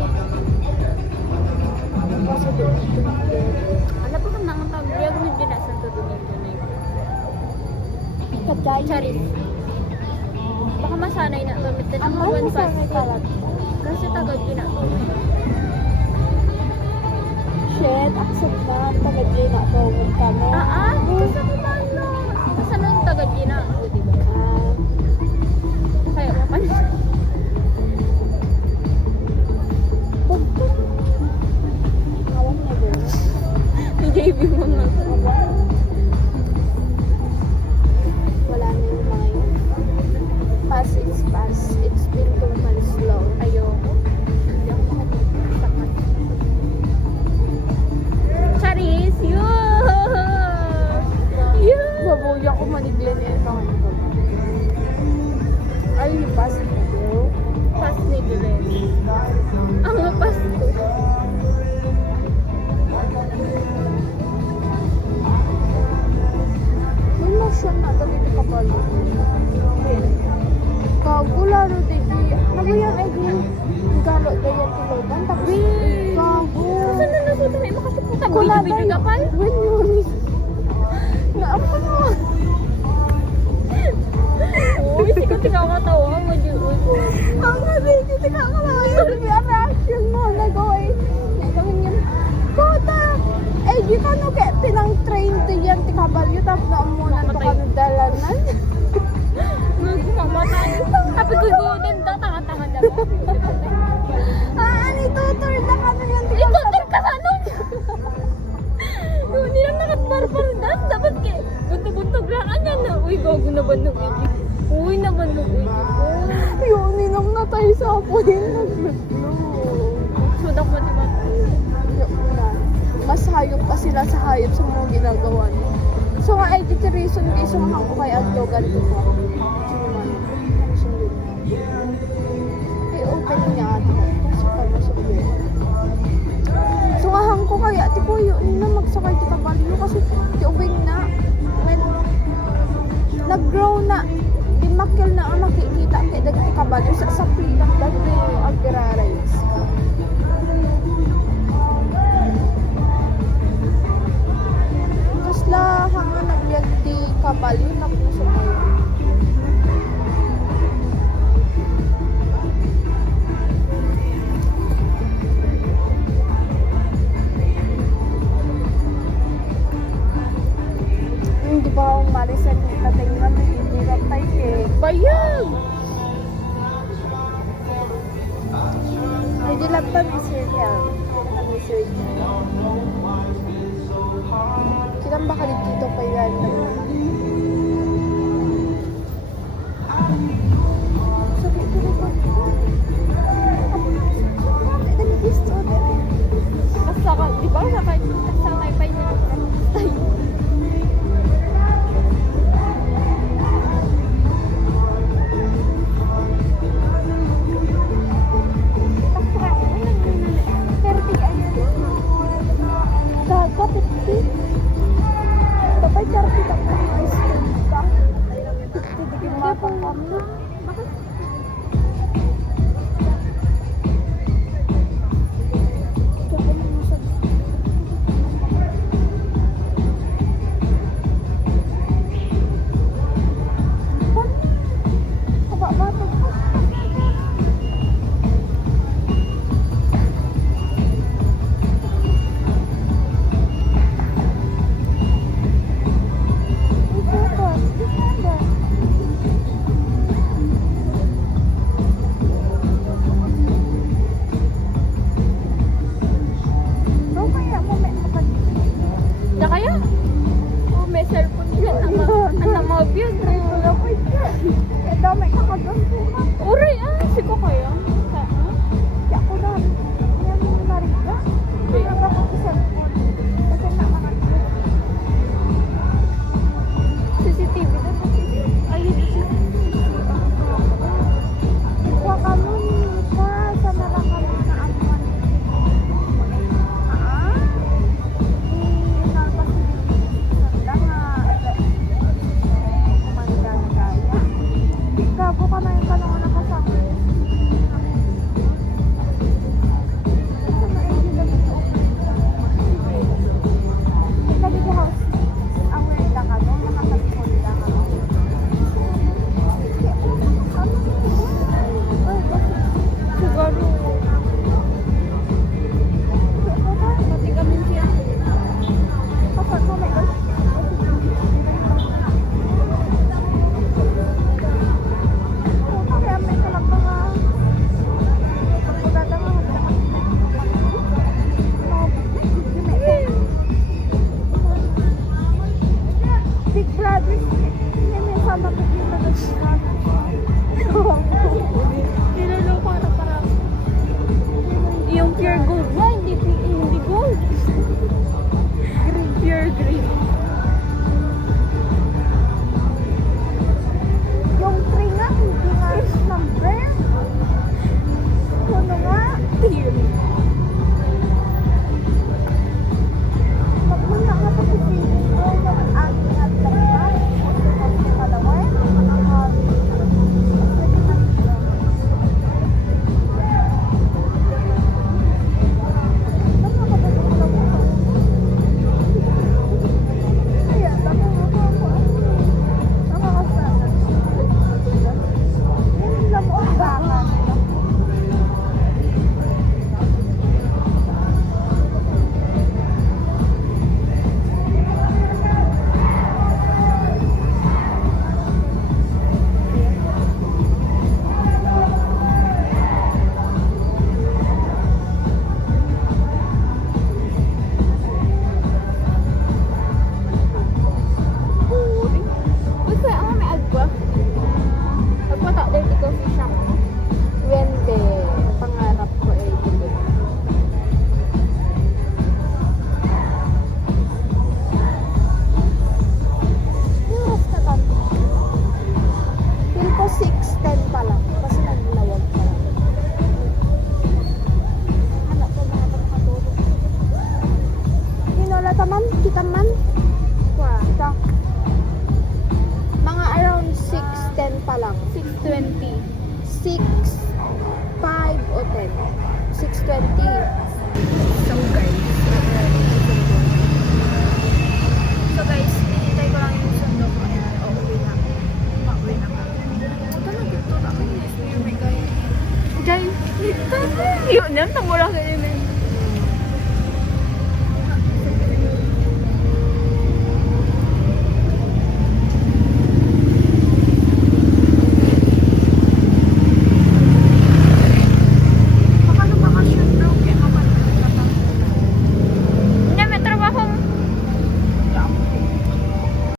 Ano po kang nangatag? Biyag mo din asan tutulong ko na yun. Charis. Baka masanay na gamitin ang one fast food. Kasi tagad yun ako. Shit, accept na. Tagad yun ako. Magkano? Kasi naman no. Kasi nung tagad yun ako, diba? Kaya mapansin. Pagka. Alam na ba? Yung JB mo nga. Wala na yung mga yun. Pass, it's been too much slow. Ayoko. Hindi ako makapagpasakat. Charis! Babuya ko maniglan eh. Ay, pass na bro. Pass ni Glenn. Ang pass ko. May lotion na gamit ka pala. Kagularo din. Naguyang ay din. Galo din yung tiloban. Tapos, gago. Saan na nasuta na yung makasipunta? Video ka pala? When yun. Naapa mo. Uy, sikat ikakatawa mo dyan. Ang nabigit ikakatawa yun. May reaction mo. Nagaway. Nagawin yun. Kota! Eh, di ka no kaya tinang train din yan. Tikabalyo. Tapos naamunan to ka ng dalanan. Nagmamatay. Tapi ko din daw. Tanga-tanga daw. Ani, tutor na ka na yan. Tutor ka sa nun. Hindi lang nakatbarpal na. Dapat kaya buntog-buntog lang anya na. Uy, gago na bandog ini. Uy, na bandog ini. Yun, ninong na tayo sa apoyin. Sudak mo diba? Mas hayop pa sila sa hayop sa mga ginagawa niya. So nga, ay dito reason di sumahan ko kay Adlo ganito po. Ay, open niya ate. Kasi pa masukli. Sumahan ko kay ate ko yun na magsakay kita balyo kasi tiubing na. When nag-grow na Di makil na ang makikita kay dagiti kabalyo sa saplitan dagiti agrarais ka. Kasla hanga nagbiag di kabalyo na puso mo. Hindi ba akong marisan katingnan hindi ka tayo eh. Bayag! Ay, di lang pa may circle. May circle. Kitang baka dito pa yan. Sabi ko na ba? Basta ka, di ba? Sakay pa yun. Dapat cari kita guys. Bikin makan kamu. Na kaya? Oh, may cellphone yan. Ang mabiyag. Eh, dami ka kaganto ka. Uray, siko kaya? Di ako na. Yan yung nariga. Kaya ba ko cellphone? Kasi nakakagod. CCTV na po. Ay, hindi CCTV. Ikaw ka nun pa. Sa narakami na anuan. Gabo ka na yung kalungan na kasama. Ikaw di house. Ang wenda ka no? Nakasagpon ka ka no? Siguro. Mati kami siya. Kapag mo may gosh. Big Brother, hindi may sama ko yung nag-sinag. Nilulupa na parang yung pure gold na, hindi gold. Green, pure green. Yung tree nga, hindi nga number. Ano nga? Tear. Magmula nga sa pisilin ko, yung aking at lakas. Kasi kalaway, nakakawin. 6:20. 6, 5 o 10. 6:20. So guys, hinihintay ko lang yung sundo ko and uuwi na. Pauwi na kami. Ito na dito na kami. Oh my God. Guys, ito na. Yun yan, namura kayo